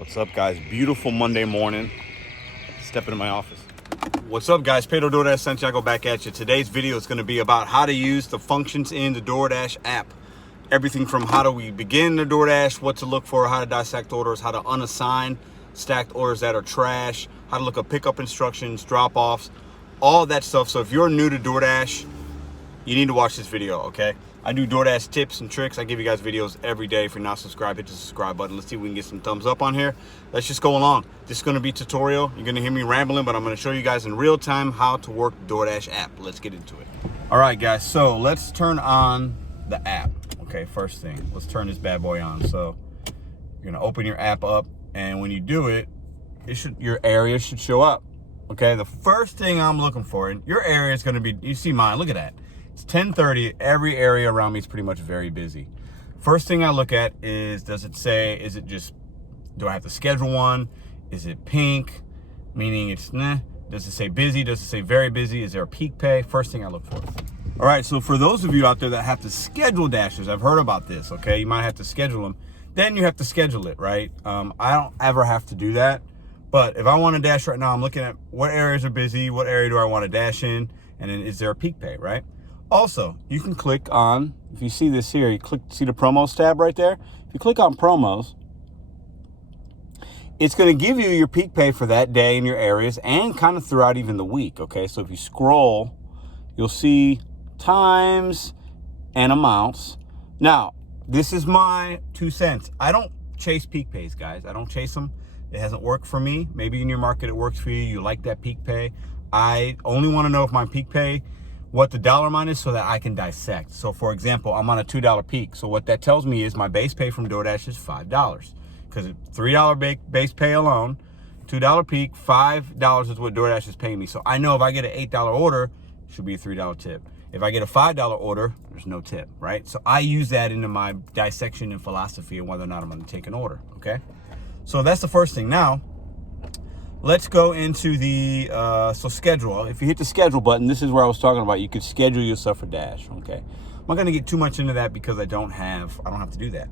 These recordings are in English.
What's up, guys? Beautiful Monday morning. Step into my office. What's up, guys? Pedro DoorDash Santiago back at you. Today's video is going to be about how to use the functions in the DoorDash app. Everything from how do we begin the DoorDash, what to look for, how to dissect orders, how to unassign stacked orders that are trash, how to look up pickup instructions, drop-offs, all that stuff. So if you're new to DoorDash, you need to watch this video, okay? I do DoorDash tips and tricks. I give you guys videos every day. If you're not subscribed, hit the subscribe button. Let's see if we can get some thumbs up on here. Let's just go along. This is going to be a tutorial. You're going to hear me rambling, but I'm going to show you guys in real time how to work the DoorDash app. Let's get into it. All right, guys. So let's turn on the app. Okay, first thing. Let's turn this bad boy on. So you're going to open your app up, and when you do it, your area should show up. Okay, the first thing I'm looking for, and your area is going to be, you see mine, look at that. It's 10:30. Every area around me is pretty much very busy. First thing I look at is, does it say, is it just, do I have to schedule one? Is it pink, meaning it's nah? Does it say busy? Does it say very busy? Is there a peak pay? First thing I look for. All right, so for those of you out there that have to schedule dashes, I've heard about this, okay? You might have to schedule them. Then you have to schedule it, right? I don't ever have to do that. But if I want to dash right now, I'm looking at what areas are busy, what area do I want to dash in, and then is there a peak pay, right? Also, you can click on, if you see this here, you see the promos tab right there? If you click on promos, it's going to give you your peak pay for that day in your areas and kind of throughout even the week, okay? So if you scroll, you'll see times and amounts. Now, this is my 2 cents. I don't chase peak pays, guys. I don't chase them. It hasn't worked for me. Maybe in your market it works for you. You like that peak pay. I only want to know if my peak pay, what the dollar amount is, so that I can dissect. So for example, I'm on a $2 peak. So what that tells me is my base pay from DoorDash is $5. Because $3 base pay alone, $2 peak, $5 is what DoorDash is paying me. So I know if I get an $8 order, it should be a $3 tip. If I get a $5 order, there's no tip, right? So I use that into my dissection and philosophy of whether or not I'm gonna take an order, okay? So that's the first thing. Now, let's go into the, so schedule. If you hit the schedule button, this is where I was talking about. You could schedule yourself for Dash, okay? I'm not gonna get too much into that because I don't have to do that.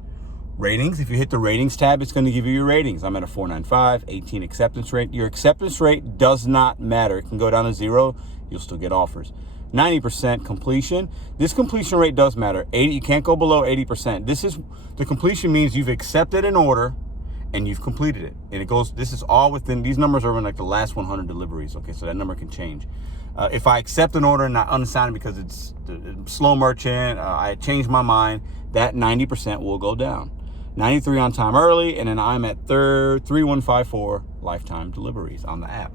Ratings, if you hit the ratings tab, it's gonna give you your ratings. I'm at a 4.95, 18 acceptance rate. Your acceptance rate does not matter. It can go down to 0, you'll still get offers. 90% completion. This completion rate does matter. 80, you can't go below 80%. The completion means you've accepted an order and you've completed it. And it goes, this is all within, these numbers are in like the last 100 deliveries, okay? So that number can change. If I accept an order and not unassign it because it's slow merchant, I changed my mind, that 90% will go down. 93 on time early, and then I'm at 3154 lifetime deliveries on the app.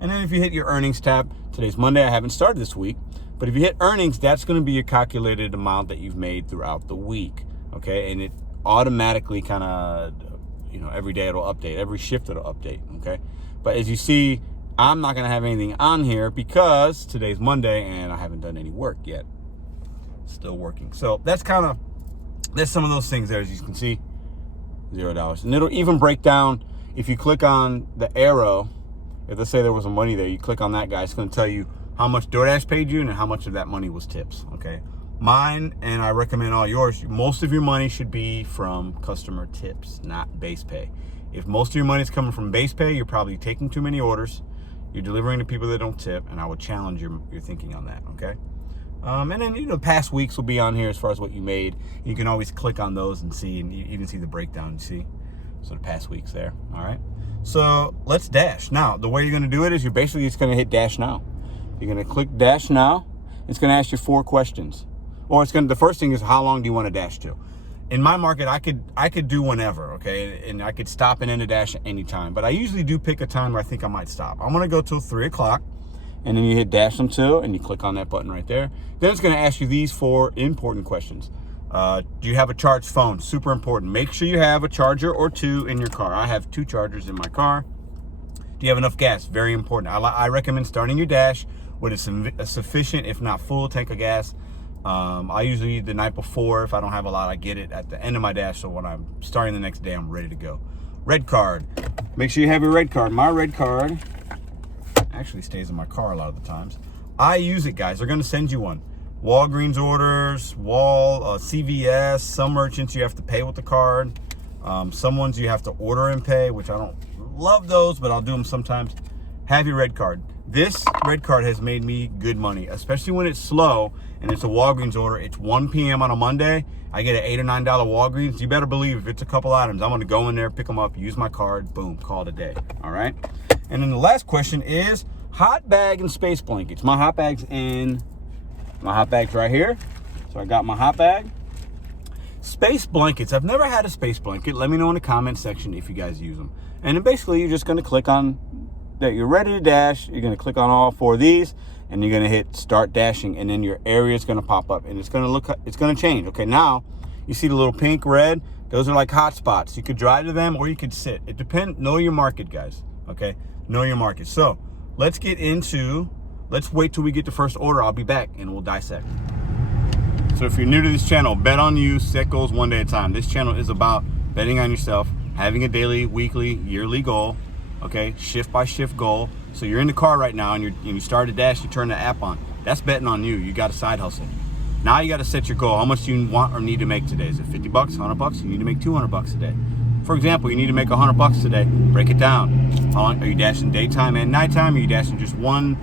And then if you hit your earnings tab, today's Monday, I haven't started this week, but if you hit earnings, that's gonna be your calculated amount that you've made throughout the week, okay? And it automatically kind of, every day it'll update, every shift it'll update, okay? But as you see, I'm not gonna have anything on here because today's Monday and I haven't done any work yet. Still working. So that's some of those things there, as you can see, $0. And it'll even break down, if you click on the arrow, if let's say there was some money there, you click on that guy, it's gonna tell you how much DoorDash paid you and how much of that money was tips, okay? Mine, and I recommend all yours, most of your money should be from customer tips, not base pay. If most of your money is coming from base pay, you're probably taking too many orders, you're delivering to people that don't tip, and I would challenge your thinking on that, okay? And then, past weeks will be on here as far as what you made. You can always click on those and see, and you even see the breakdown, you see? So the past weeks there, all right? So let's dash. Now, the way you're gonna do it is it's gonna hit dash now. You're gonna click dash now. It's gonna ask you 4 questions. Or the first thing is, how long do you want to dash to? In my market, I could do whenever, okay? And I could stop and end a dash at any time. But I usually do pick a time where I think I might stop. I'm gonna go till 3 o'clock, and then you hit dash until, and you click on that button right there. Then it's gonna ask you these 4 important questions. Do you have a charged phone? Super important. Make sure you have a charger or 2 in your car. I have 2 chargers in my car. Do you have enough gas? Very important. I recommend starting your dash with a sufficient, if not full, tank of gas. I usually, the night before, if I don't have a lot, I get it at the end of my dash, so when I'm starting the next day, I'm ready to go. Red card. Make sure you have your red card. My red card actually stays in my car a lot of the times. I use it, guys. They're gonna send you one. Walgreens orders, CVS, some merchants you have to pay with the card. Some ones you have to order and pay, which I don't love those, but I'll do them sometimes. Have your red card. This red card has made me good money, especially when it's slow and it's a Walgreens order. It's 1 p.m. on a Monday. I get an $8 or $9 Walgreens. You better believe if it's a couple items, I'm gonna go in there, pick them up, use my card, boom, call it a day, all right? And then the last question is hot bag and space blankets. My hot bag's right here. So I got my hot bag. Space blankets, I've never had a space blanket. Let me know in the comment section if you guys use them. And then basically you're just gonna click on that you're ready to dash. You're gonna click on all 4 of these and you're gonna hit start dashing, and then your area is gonna pop up and it's gonna change. Okay, now you see the little pink, red, those are like hot spots. You could drive to them or you could sit. It depends, know your market, guys, okay? Know your market. So let's wait till we get the first order. I'll be back and we'll dissect. So if you're new to this channel, bet on you, set goals one day at a time. This channel is about betting on yourself, having a daily, weekly, yearly goal, okay? Shift by shift goal. So you're in the car right now and you start to dash, you turn the app on. That's betting on you. You got a side hustle. Now you got to set your goal. How much do you want or need to make today? Is it 50 bucks, 100 bucks? You need to make 200 bucks a day. For example, you need to make 100 bucks today. Break it down. How long, are you dashing daytime and nighttime? Are you dashing just one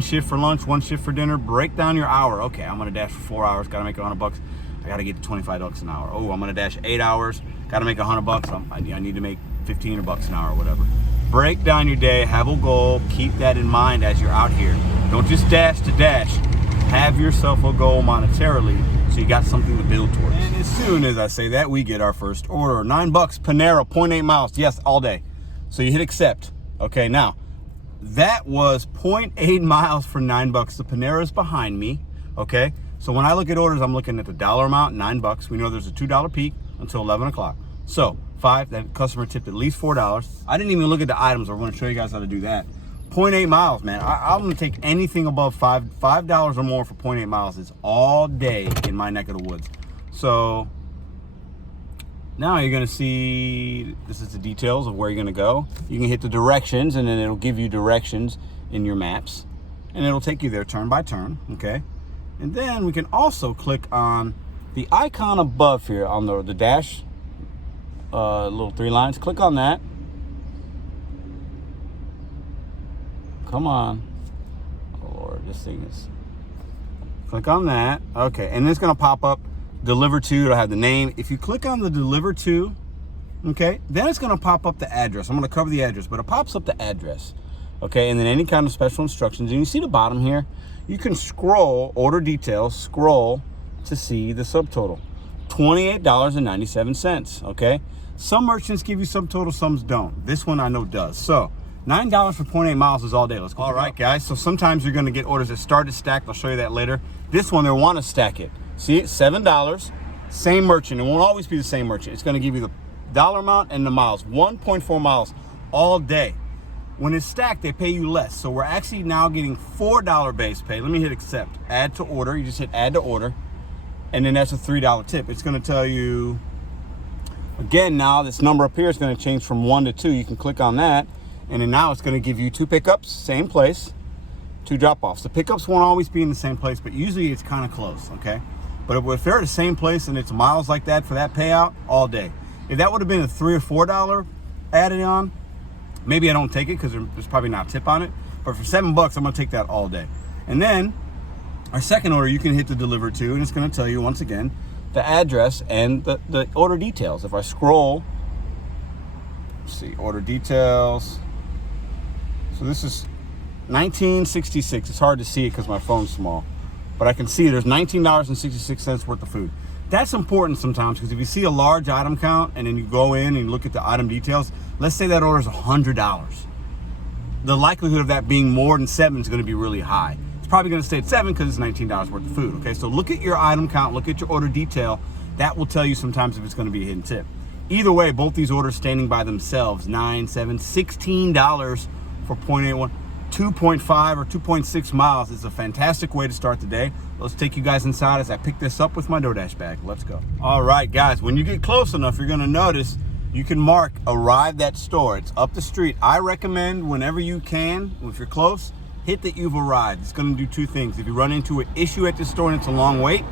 shift for lunch, one shift for dinner? Break down your hour. Okay, I'm gonna dash for 4 hours, gotta make 100 bucks. I gotta get to 25 bucks an hour. Oh, I'm gonna dash 8 hours, gotta make 100 bucks. I need to make 15 bucks an hour or whatever. Break down your day, have a goal, keep that in mind as you're out here. Don't just dash to dash. Have yourself a goal monetarily so you got something to build towards. And as soon as I say that, we get our first order. $9, Panera, 0.8 miles. Yes, all day. So you hit accept. Okay, now, that was 0.8 miles for $9. The Panera is behind me, okay? So when I look at orders, I'm looking at the dollar amount, $9. We know there's a $2 peak until 11 o'clock. So, that customer tipped at least $4. I didn't even look at the items. I'm gonna show you guys how to do that. 0.8 miles, man. I'm gonna take anything above $5 or more for 0.8 miles. It's all day in my neck of the woods. So, now you're gonna see, this is the details of where you're gonna go. You can hit the directions and then it'll give you directions in your maps and it'll take you there turn by turn, okay? And then we can also click on the icon above here on the dash, little 3 lines. Click on that. Come on. Oh Lord, this thing is, click on that. Okay, and it's gonna pop up deliver to, it'll have the name. If you click on the deliver to, okay, then it's gonna pop up the address. I'm gonna cover the address, but it pops up the address, okay, and then any kind of special instructions. And you see the bottom here, you can scroll, order details, scroll to see the subtotal. $28.97, okay? Some merchants give you subtotal, some don't. This one I know does. So, $9 for 0.8 miles is all day. Let's go. All right, guys, so sometimes you're gonna get orders that start to stack. I'll show you that later. This one, they wanna stack it. See it, $7, same merchant. It won't always be the same merchant. It's gonna give you the dollar amount and the miles, 1.4 miles all day. When it's stacked, they pay you less. So we're actually now getting $4 base pay. Let me hit accept, add to order. You just hit add to order. And then that's a $3 tip. It's gonna tell you, again, now this number up here is gonna change from 1 to 2. You can click on that. And then now it's gonna give you 2 pickups, same place, 2 drop-offs. The pickups won't always be in the same place, but usually it's kind of close, okay? But if they're at the same place and it's miles like that for that payout, all day. If that would have been a $3 or $4 added on, maybe I don't take it because there's probably not a tip on it. But for $7, I'm gonna take that all day. And then our second order, you can hit the deliver to, and it's gonna tell you once again the address and the order details. If I scroll, let's see, order details. So this is 1966. It's hard to see it because my phone's small, but I can see there's $19.66 worth of food. That's important sometimes because if you see a large item count and then you go in and you look at the item details, let's say that order is $100. The likelihood of that being more than 7 is going to be really high. It's probably going to stay at 7 because it's $19 worth of food. Okay, so look at your item count, look at your order detail. That will tell you sometimes if it's going to be a hidden tip. Either way, both these orders standing by themselves, $9, $7, $16 for 0.81, 2.5 or 2.6 miles is a fantastic way to start the day. Let's take you guys inside as I pick this up with my DoorDash bag. Let's go. All right, guys, when you get close enough, you're gonna notice you can mark arrived at store. It's up the street. I recommend whenever you can, if you're close, hit that you've arrived. It's gonna do 2 things. If you run into an issue at the store and it's a long wait,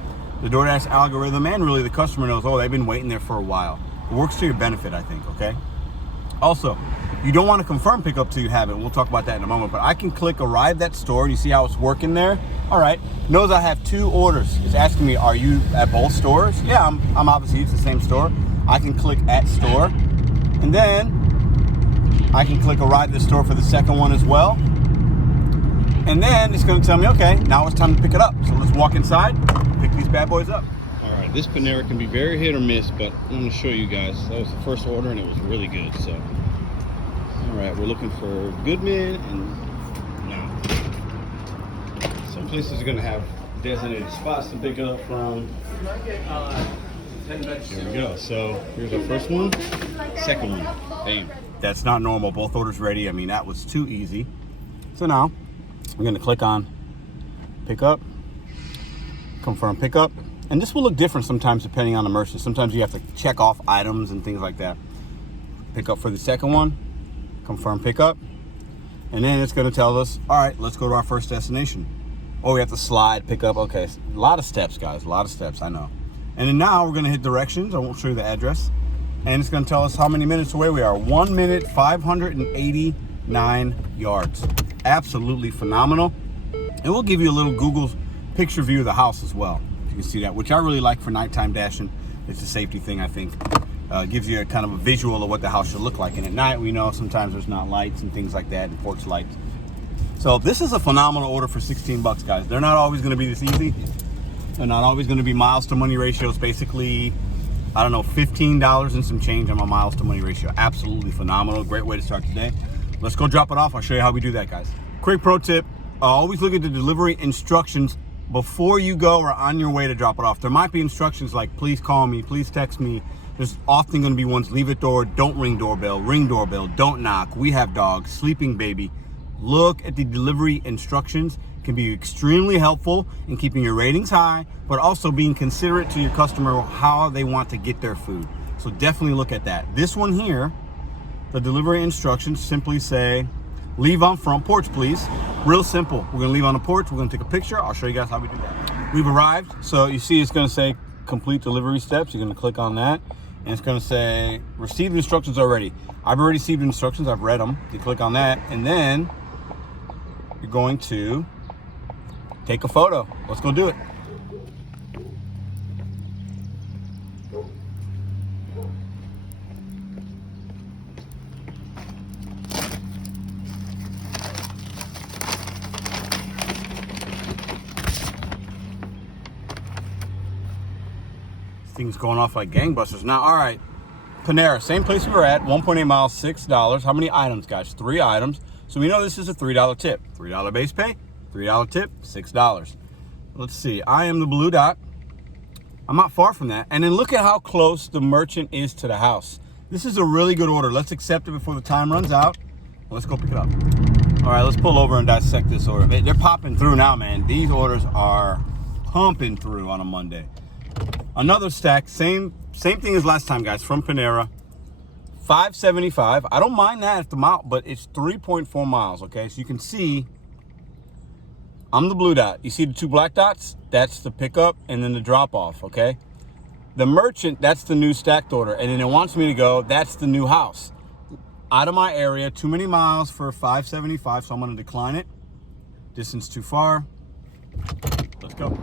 the DoorDash algorithm and really the customer knows, oh, they've been waiting there for a while. It works to your benefit, I think, okay? Also, you don't want to confirm pickup till you have it. We'll talk about that in a moment. But I can click arrive at store, and you see how it's working there? All right. Knows I have 2 orders. It's asking me, are you at both stores? Yeah, I'm obviously, it's the same store. I can click at store, and then I can click arrive at store for the second one as well. And then it's going to tell me, okay, now it's time to pick it up. So let's walk inside, pick these bad boys up. All right, this Panera can be very hit or miss, but I'm going to show you guys. That was the first order, and it was really good. So, all right, we're looking for Goodman, and now some places are going to have designated spots to pick it up from. Here we go. So here's our first one, second one. Bam. That's not normal. Both orders ready. I mean, that was too easy. So now we're going to click on pick up, confirm pickup. And this will look different sometimes depending on the merchant. Sometimes you have to check off items and things like that. Pick up for the second one, confirm pickup. And then it's going to tell us, all right, let's go to our first destination. Oh, we have to slide, pick up. Okay, a lot of steps, guys, a lot of steps, I know. And then now we're going to hit directions. I won't show you the address. And it's going to tell us how many minutes away we are. 1 minute, 589 yards. Absolutely phenomenal. And we'll give you a little Google picture view of the house as well. You can see that, which I really like for nighttime dashing. It's a safety thing, I think. Gives you a kind of a visual of what the house should look like. And at night, we know sometimes there's not lights and things like that, and porch lights. So this is a phenomenal order for 16 bucks, guys. They're not always going to be this easy. They're not always going to be miles to money ratios. Basically, I don't know, $15 and some change on my miles to money ratio. Absolutely phenomenal. Great way to start today. Let's go drop it off. I'll show you how we do that, guys. Quick pro tip. Always look at the delivery instructions before you go or on your way to drop it off. There might be instructions like, please call me, please text me. There's often going to be ones, leave at door, don't ring doorbell, don't knock, we have dogs, sleeping baby. Look at the delivery instructions. Can be extremely helpful in keeping your ratings high, but also being considerate to your customer how they want to get their food. So definitely look at that. This one here, the delivery instructions simply say, leave on front porch, please. Real simple. We're gonna leave on the porch. We're gonna take a picture. I'll show you guys how we do that. We've arrived. So you see it's gonna say complete delivery steps. You're gonna click on that. And it's gonna say receive instructions already. I've already received instructions. I've read them. You click on that. And then you're going to take a photo. Let's go do it. Things going off like gangbusters. Now, all right, Panera, same place we were at, 1.8 miles, $6. How many items, guys? 3 items. So we know this is a $3 tip. $3 base pay, $3 tip, $6. Let's see, I am the blue dot. I'm not far from that. And then look at how close the merchant is to the house. This is a really good order. Let's accept it before the time runs out. Let's go pick it up. All right, let's pull over and dissect this order. They're popping through now, man. These orders are pumping through on a Monday. Another stack, same thing as last time, guys, from Panera. $5.75. I don't mind that at the mile, but it's 3.4 miles, okay? So you can see I'm the blue dot. You see the 2 black dots? That's the pickup and then the drop off, okay? The merchant, that's the new stacked order. And then it wants me to go, that's the new house. Out of my area, too many miles for $5.75, so I'm gonna decline it. Distance too far. Let's go.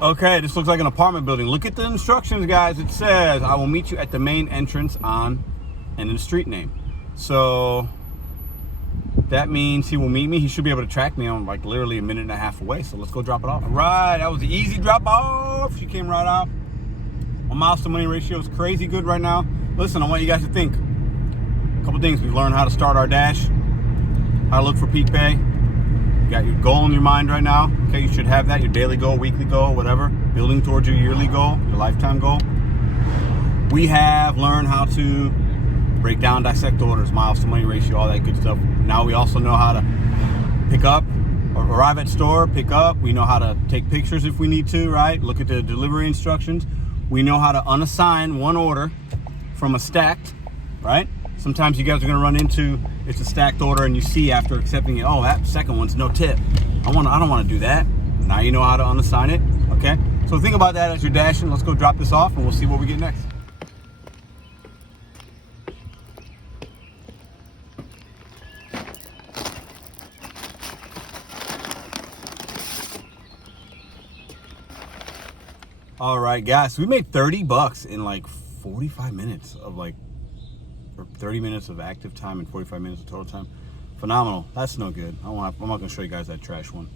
Okay, this looks like an apartment building. Look at the instructions, guys. It says, I will meet you at the main entrance on, and then the street name. So that means he will meet me. He should be able to track me. I'm like literally a minute and a half away. So let's go drop it off. All right, that was the easy drop off. She came right out. My miles to money ratio is crazy good right now. Listen, I want you guys to think. A couple things. We've learned how to start our dash, how to look for peak pay. You got your goal in your mind right now. Okay, you should have that, your daily goal, weekly goal, whatever. Building towards your yearly goal, your lifetime goal. We have learned how to break down, dissect orders, miles to money ratio, all that good stuff. Now we also know how to pick up, or arrive at store, pick up. We know how to take pictures if we need to, right? Look at the delivery instructions. We know how to unassign one order from a stacked, right? Sometimes you guys are gonna run into, it's a stacked order and you see after accepting it, oh, that second one's no tip. I don't wanna do that. Now you know how to unassign it, okay? So think about that as you're dashing. Let's go drop this off and we'll see what we get next. All right, guys, we made $30 in like 45 minutes of like, or 30 minutes of active time and 45 minutes of total time. Phenomenal. That's no good. I'm not gonna show you guys that trash one.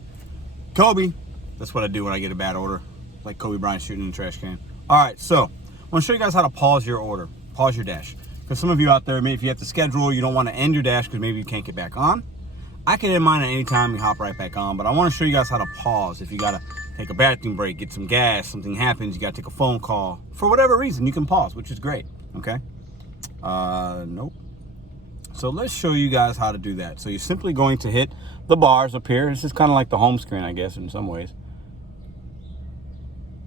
Kobe, that's what I do when I get a bad order. Like Kobe Bryant shooting in the trash can. All right, so I want to show you guys how to pause your order, pause your dash. Because some of you out there, maybe if you have to schedule, you don't want to end your dash because maybe you can't get back on. I can end mine at any time and hop right back on, but I want to show you guys how to pause. If you gotta take a bathroom break, get some gas, something happens, you gotta take a phone call. For whatever reason, you can pause, which is great, okay? Nope. So let's show you guys how to do that. So you're simply going to hit the bars up here. This is kind of like the home screen, I guess, in some ways.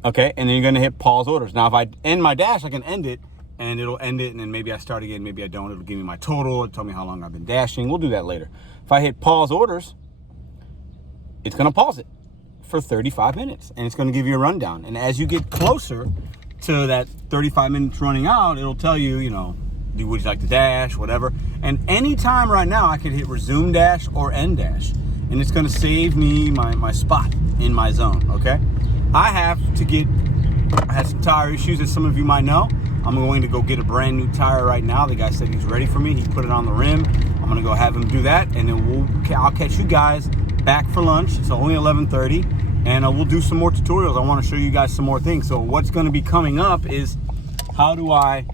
Okay, and then you're gonna hit pause orders. Now, if I end my dash, I can end it, and it'll end it, and then maybe I start again, maybe I don't. It'll give me my total, it'll tell me how long I've been dashing. We'll do that later. If I hit pause orders, it's gonna pause it for 35 minutes, and it's gonna give you a rundown. And as you get closer to that 35 minutes running out, it'll tell you, you know, would you like to dash, whatever. And anytime right now, I can hit resume dash or end dash, and it's gonna save me my spot in my zone, okay? I had some tire issues, as some of you might know. I'm going to go get a brand new tire right now. The guy said he's ready for me. He put it on the rim. I'm gonna go have him do that, and then I'll catch you guys back for lunch. It's only 11:30, and we'll do some more tutorials. I wanna show you guys some more things. So what's gonna be coming up is how do I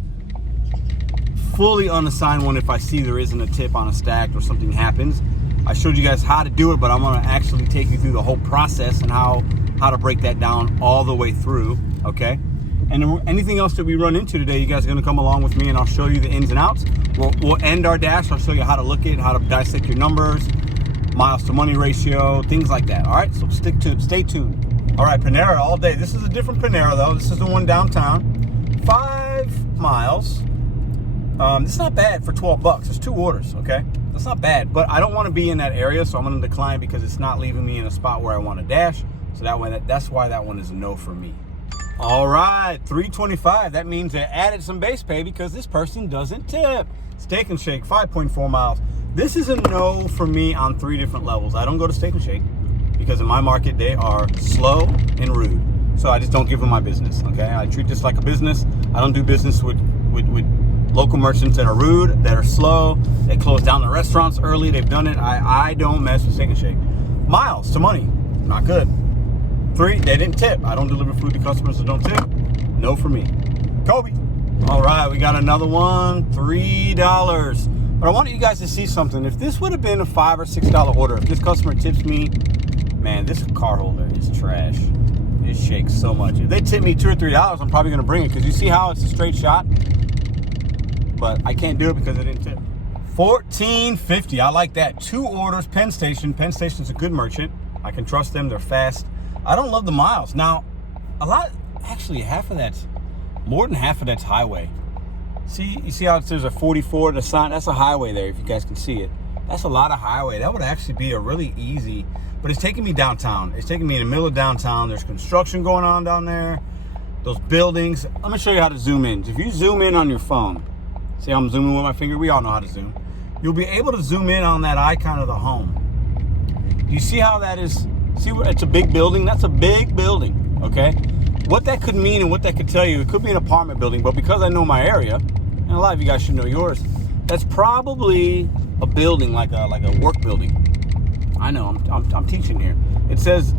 fully unassign one if I see there isn't a tip on a stack or something happens. I showed you guys how to do it, but I'm gonna actually take you through the whole process and how to break that down all the way through, okay? And anything else that we run into today, you guys are gonna come along with me and I'll show you the ins and outs. We'll end our dash. I'll show you how to look at it, how to dissect your numbers, miles to money ratio, things like that, all right? So stay tuned. All right, Panera all day. This is a different Panera though. This is the one downtown, 5 miles. It's not bad for $12. There's 2 orders, okay? That's not bad, but I don't want to be in that area, so I'm going to decline because it's not leaving me in a spot where I want to dash. So that's why that one is a no for me. All right, $3.25. That means they added some base pay because this person doesn't tip. Steak and Shake, 5.4 miles. This is a no for me on 3 different levels. I don't go to Steak and Shake because in my market they are slow and rude. So I just don't give them my business, okay? I treat this like a business. I don't do business with local merchants that are rude, that are slow. They close down the restaurants early. They've done it. I don't mess with Steak and Shake. Miles to money, not good. 3, they didn't tip. I don't deliver food to customers that don't tip. No for me. Kobe. All right, we got another one, $3. But I want you guys to see something. If this would have been a $5 or $6 order, if this customer tips me, man, this car holder is trash. It shakes so much. If they tip me $2 or $3, I'm probably gonna bring it because you see how it's a straight shot? But I can't do it because I didn't tip. $14.50, I like that. 2 orders, Penn Station. Penn Station's a good merchant. I can trust them, they're fast. I don't love the miles. Now, actually more than half of that's highway. See, you see how it says a 44, the sign, that's a highway there, if you guys can see it. That's a lot of highway. That would actually be a really easy, but it's taking me downtown. It's taking me in the middle of downtown. There's construction going on down there. Those buildings. Let me show you how to zoom in. If you zoom in on your phone, see how I'm zooming with my finger? We all know how to zoom. You'll be able to zoom in on that icon of the home. You see how that is? See, it's a big building? That's a big building, okay? What that could mean and what that could tell you, it could be an apartment building, but because I know my area, and a lot of you guys should know yours, that's probably a building, like a work building. I know, I'm teaching here. It says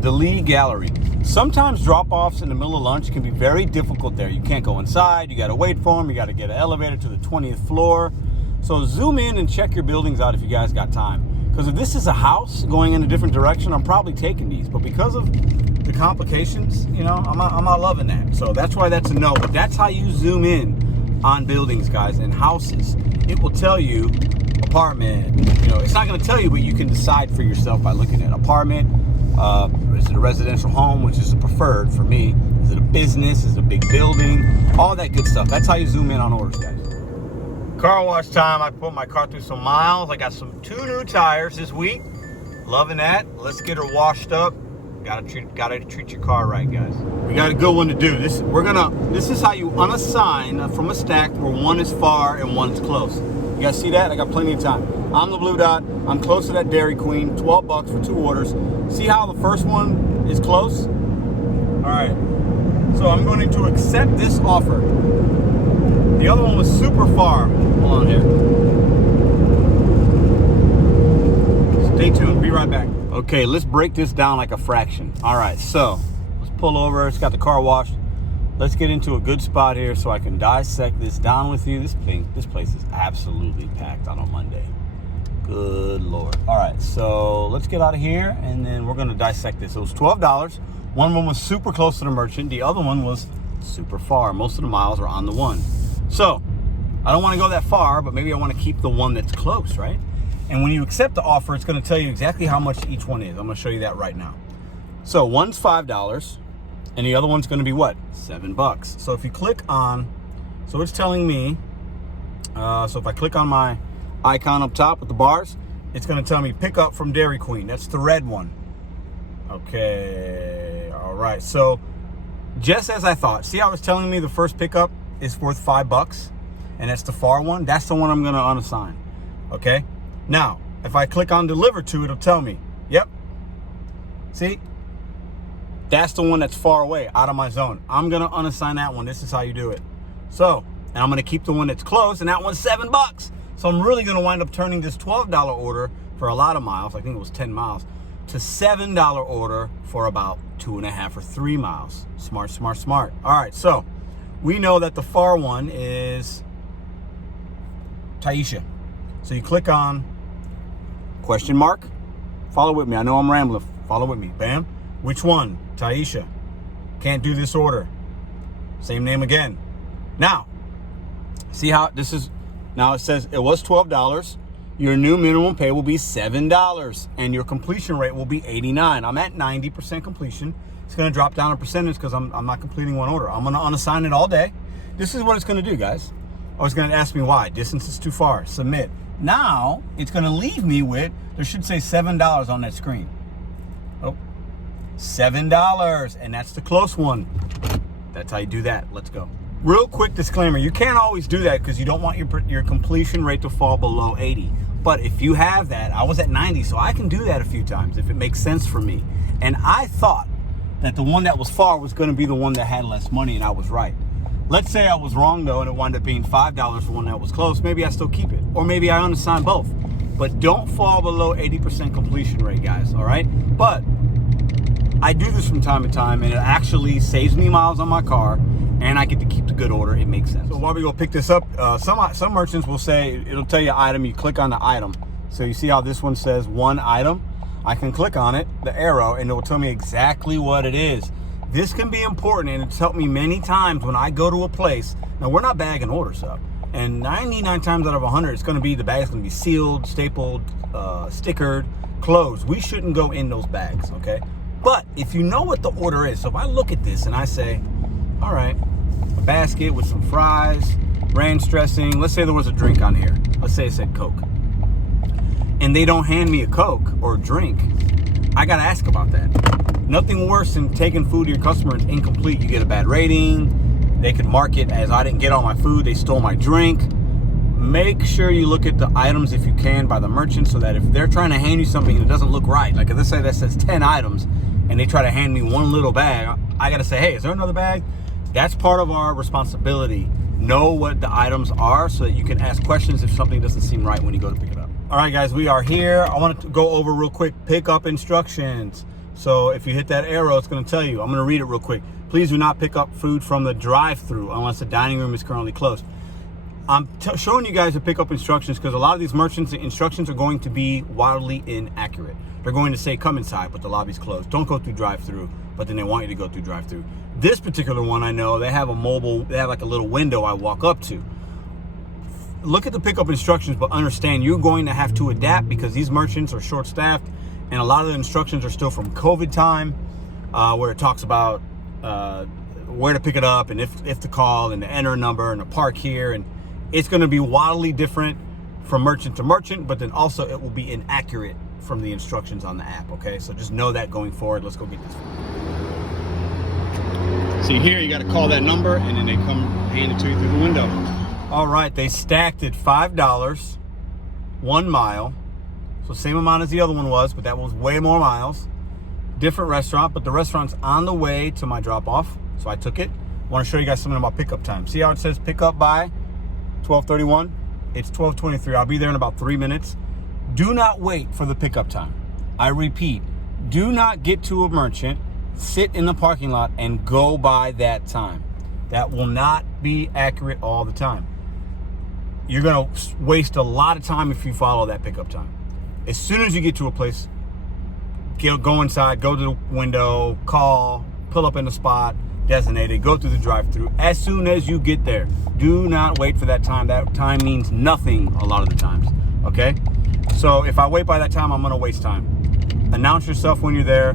the Lee Gallery. Sometimes drop-offs in the middle of lunch can be very difficult there. You can't go inside, you gotta wait for them, you gotta get an elevator to the 20th floor. So zoom in and check your buildings out if you guys got time. Because if this is a house going in a different direction, I'm probably taking these. But because of the complications, you know, I'm not loving that. So that's why that's a no. But that's how you zoom in on buildings, guys, and houses. It will tell you apartment. You know, it's not going to tell you, but you can decide for yourself by looking at apartment. Is it a residential home, which is a preferred for me? Is it a business? Is it a big building? All that good stuff. That's how you zoom in on orders, guys. Car wash time. I put my car through some miles. I got two new tires this week. Loving that. Let's get her washed up. Gotta treat your car right, guys. We got a good one to do. This is how you unassign from a stack where one is far and one's close. You guys see that? I got plenty of time. I'm the blue dot. I'm close to that Dairy Queen. $12 for 2 orders. See how the first one is close? All right. So I'm going to accept this offer. The other one was super far. Hold on here. Stay tuned. Be right back. Okay, let's break this down like a fraction. All right, so let's pull over. It's got the car washed. Let's get into a good spot here so I can dissect this down with you. This place is absolutely packed on a Monday. Good Lord. All right, so let's get out of here, and then we're going to dissect this. It was $12. One was super close to the merchant. The other one was super far. Most of the miles are on the one. So I don't want to go that far, but maybe I want to keep the one that's close, right? And when you accept the offer, it's going to tell you exactly how much each one is. I'm going to show you that right now. So one's $5, and the other one's going to be what? $7. So if you click on, so it's telling me, so if I click on my icon up top with the bars, it's going to tell me pick up from Dairy Queen. That's the red one. Okay. All right. So just as I thought, see how it's telling me the first pickup is worth $5, and that's the far one. That's the one I'm going to unassign. Okay. Now, if I click on deliver to, it'll tell me, yep. See? That's the one that's far away, out of my zone. I'm going to unassign that one. This is how you do it. So, and I'm going to keep the one that's close, and that one's $7. So I'm really going to wind up turning this $12 order for a lot of miles, I think it was 10 miles, to $7 order for about 2.5 or 3 miles. Smart, smart, smart. All right, so we know that the far one is Taisha. So you click on question mark, follow with me. I know I'm rambling. Follow with me. Bam. Which one? Taisha. Can't do this order. Same name again. Now, see how this is. Now it says it was $12. Your new minimum pay will be $7, and your completion rate will be 89. I'm at 90% completion. It's going to drop down a percentage because I'm not completing one order. I'm going to unassign it all day. This is what it's going to do, guys. Oh, it's going to ask me why. Distance is too far. Submit. Now, it's going to leave me with, there should say $7 on that screen. Oh, $7, and that's the close one. That's how you do that. Let's go. Real quick disclaimer, you can't always do that because you don't want your completion rate to fall below 80. But if you have that, I was at 90, so I can do that a few times if it makes sense for me. And I thought that the one that was far was going to be the one that had less money, and I was right. Let's say I was wrong, though, and it wound up being $5 for one that was close. Maybe I still keep it. Or maybe I unassign both. But don't fall below 80% completion rate, guys, all right? But I do this from time to time, and it actually saves me miles on my car, and I get to keep the good order. It makes sense. So while we go pick this up, some merchants will say, it'll tell you item. You click on the item. So you see how this one says one item? I can click on it, the arrow, and it will tell me exactly what it is. This can be important, and it's helped me many times when I go to a place. Now, we're not bagging orders up, and 99 times out of 100, it's going to be, the bag's going to be sealed, stapled, stickered, closed. We shouldn't go in those bags, okay? But if you know what the order is, so if I look at this and I say, all right, a basket with some fries, ranch dressing, let's say there was a drink on here. Let's say it said Coke. And they don't hand me a Coke or a drink, I got to ask about that. Nothing worse than taking food to your customer and it's incomplete. You get a bad rating. They can mark it as I didn't get all my food, they stole my drink. Make sure you look at the items if you can by the merchant, so that if they're trying to hand you something and it doesn't look right, like if let's say that says 10 items and they try to hand me one little bag, I got to say, hey, is there another bag? That's part of our responsibility. Know what the items are so that you can ask questions if something doesn't seem right when you go to pick it up. All right, guys, we are here. I want to go over real quick pickup instructions. So if you hit that arrow, it's going to tell you. I'm going to read it real quick. Please do not pick up food from the drive-thru unless the dining room is currently closed. I'm showing you guys the pickup instructions because a lot of these merchants, the instructions are going to be wildly inaccurate. They're going to say, come inside, but the lobby's closed. Don't go through drive-thru, but then they want you to go through drive-thru. This particular one, I know, they have like a little window I walk up to. Look at the pickup instructions, but understand you're going to have to adapt because these merchants are short-staffed, and a lot of the instructions are still from COVID time, where it talks about where to pick it up and if to call and to enter a number and to park here. And It's going to be wildly different from merchant to merchant, but then also it will be inaccurate from the instructions on the app, okay? So just know that going forward. Let's go get this. See here, you got to call that number, and then they come hand it to you through the window. All right, they stacked it $5, 1 mile. So same amount as the other one was, but that was way more miles. Different restaurant, but the restaurant's on the way to my drop-off, so I took it. I want to show you guys something about pickup time. See how it says pick up by 12:31? It's 12:23. I'll be there in about 3 minutes. Do not wait for the pickup time. I repeat, do not get to a merchant, sit in the parking lot, and go by that time. That will not be accurate all the time. You're going to waste a lot of time if you follow that pickup time. As soon as you get to a place, go inside, go to the window, call, pull up in the spot designated, go through the drive-thru. As soon as you get there, do not wait for that time. That time means nothing a lot of the times, okay? So if I wait by that time, I'm gonna waste time. Announce yourself when you're there.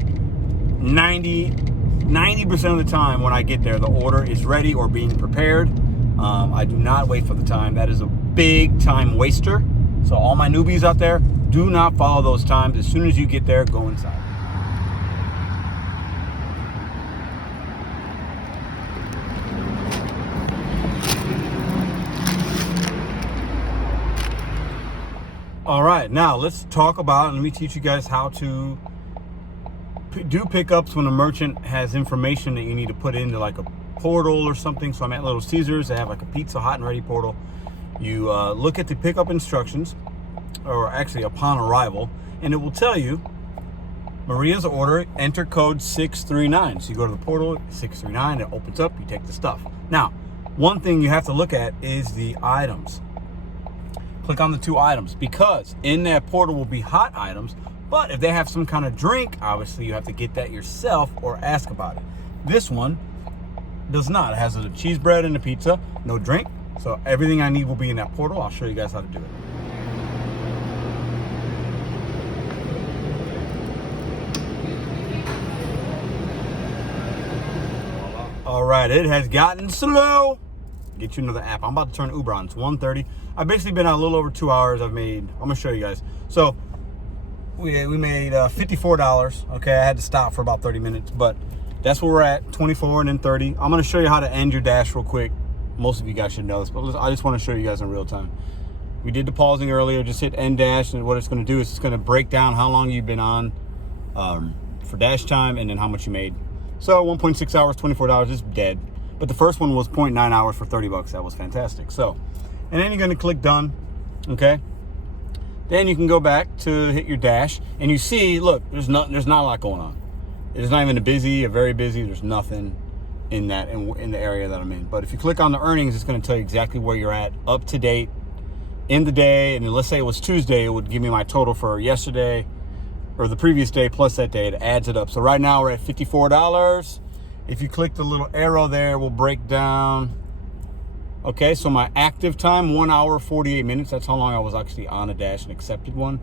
90% of the time when I get there, the order is ready or being prepared. I do not wait for the time. That is a big time waster. So all my newbies out there, do not follow those times. As soon as you get there, go inside. All right, now let's talk about, and let me teach you guys how to do pickups when a merchant has information that you need to put into like a portal or something. So I'm at Little Caesars. They have like a pizza hot and ready portal. You look at the pickup instructions, or actually upon arrival, and it will tell you Maria's order, enter code 639. So you go to the portal, 639, it opens up, you take the stuff. Now, one thing you have to look at is the items. Click on the 2 items, because in that portal will be hot items, but if they have some kind of drink, obviously you have to get that yourself or ask about it. This one does not. It has a cheese bread and a pizza, no drink. So everything I need will be in that portal. I'll show you guys how to do it. All right, it has gotten slow. Get you another app. I'm about to turn Uber on. It's 1:30. I've basically been out a little over 2 hours. I'm gonna show you guys. So we made $54. Okay, I had to stop for about 30 minutes, but that's where we're at, 24 and then 30. I'm gonna show you how to end your dash real quick. Most of you guys should know this, but I just want to show you guys in real time. We did the pausing earlier. Just hit end dash, and what it's going to do is it's going to break down how long you've been on for dash time and then how much you made. So 1.6 hours, $24 is dead. But the first one was 0.9 hours for $30. That was fantastic. So, and then you're going to click done. Okay. Then you can go back to hit your dash, and you see, look, there's not a lot going on. It's not even a very busy. There's nothing in that in the area that I'm in. But if you click on the earnings, it's going to tell you exactly where you're at, up to date in the day. And let's say it was Tuesday, it would give me my total for yesterday or the previous day plus that day. It adds it up. So right now we're at $54. If you click the little arrow there, it will break down. Okay, so my active time, 1 hour, 48 minutes. That's how long I was actually on a dash and accepted one.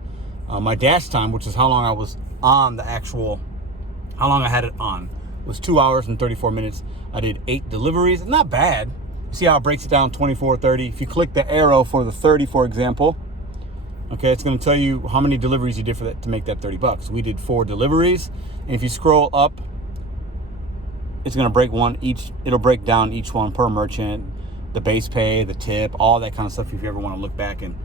My dash time, which is how long I was on how long I had it on, was 2 hours and 34 minutes. I did 8 deliveries. Not bad. You see how it breaks it down, 24, 30. If you click the arrow for the 30, for example, okay, it's going to tell you how many deliveries you did for that to make that $30. We did 4 deliveries. And if you scroll up, it's going to it'll break down each one per merchant, the base pay, the tip, all that kind of stuff, if you ever want to look back and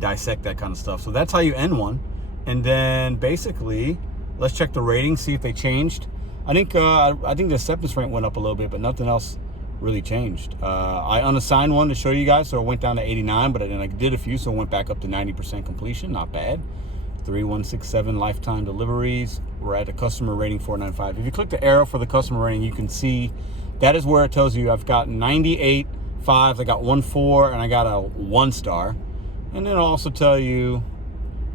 dissect that kind of stuff. So that's how you end one. And then basically, let's check the ratings, see if they changed. I think the acceptance rate went up a little bit, but nothing else really changed. I unassigned one to show you guys, so it went down to 89, but then I did a few, so it went back up to 90% completion. Not bad. 3167 lifetime deliveries. We're at a customer rating 495. If you click the arrow for the customer rating, you can see that is where it tells you I've got 98 5s, I got 1 4, and I got a 1 star. And then it'll also tell you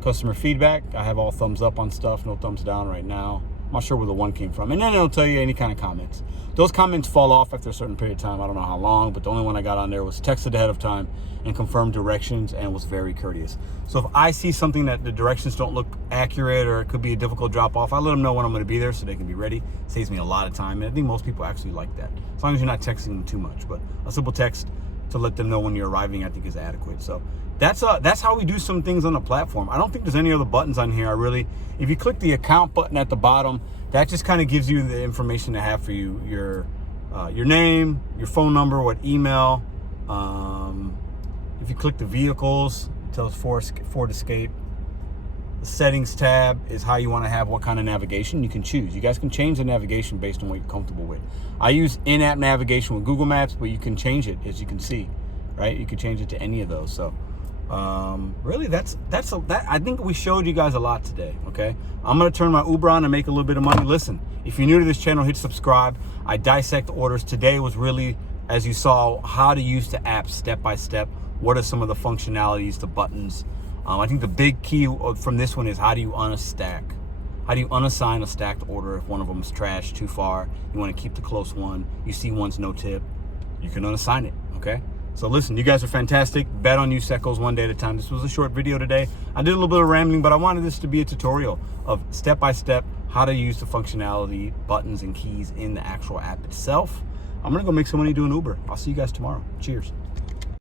customer feedback. I have all thumbs up on stuff, no thumbs down right now. I'm not sure where the 1 came from. And then it'll tell you any kind of comments. Those comments fall off after a certain period of time. I don't know how long, but the only one I got on there was texted ahead of time and confirmed directions and was very courteous. So if I see something that the directions don't look accurate or it could be a difficult drop off, I let them know when I'm going to be there so they can be ready. It saves me a lot of time. And I think most people actually like that, as long as you're not texting them too much. But a simple text to let them know when you're arriving, I think is adequate. So that's how we do some things on the platform. I don't think there's any other buttons on here. If you click the account button at the bottom, that just kind of gives you the information to have for you, your name, your phone number, what email. If you click the vehicles, it tells Ford Escape. The settings tab is how you want to have what kind of navigation you can choose. You guys can change the navigation based on what you're comfortable with. I use in-app navigation with Google Maps, but you can change it, as you can see, right? You can change it to any of those. So really, that I think we showed you guys a lot today. Okay, I'm gonna turn my Uber on and make a little bit of money. Listen, if you're new to this channel, hit subscribe. I dissect orders. Today was really, as you saw, how to use the app step by step. What are some of the functionalities, the buttons? I think the big key from this one is how do you unstack? How do you unassign a stacked order if one of them is trashed too far? You want to keep the close one. You see one's no tip. You can unassign it, okay? So listen, you guys are fantastic. Bet on you, set goals one day at a time. This was a short video today. I did a little bit of rambling, but I wanted this to be a tutorial of step by step how to use the functionality, buttons and keys in the actual app itself. I'm going to go make some money doing Uber. I'll see you guys tomorrow. Cheers.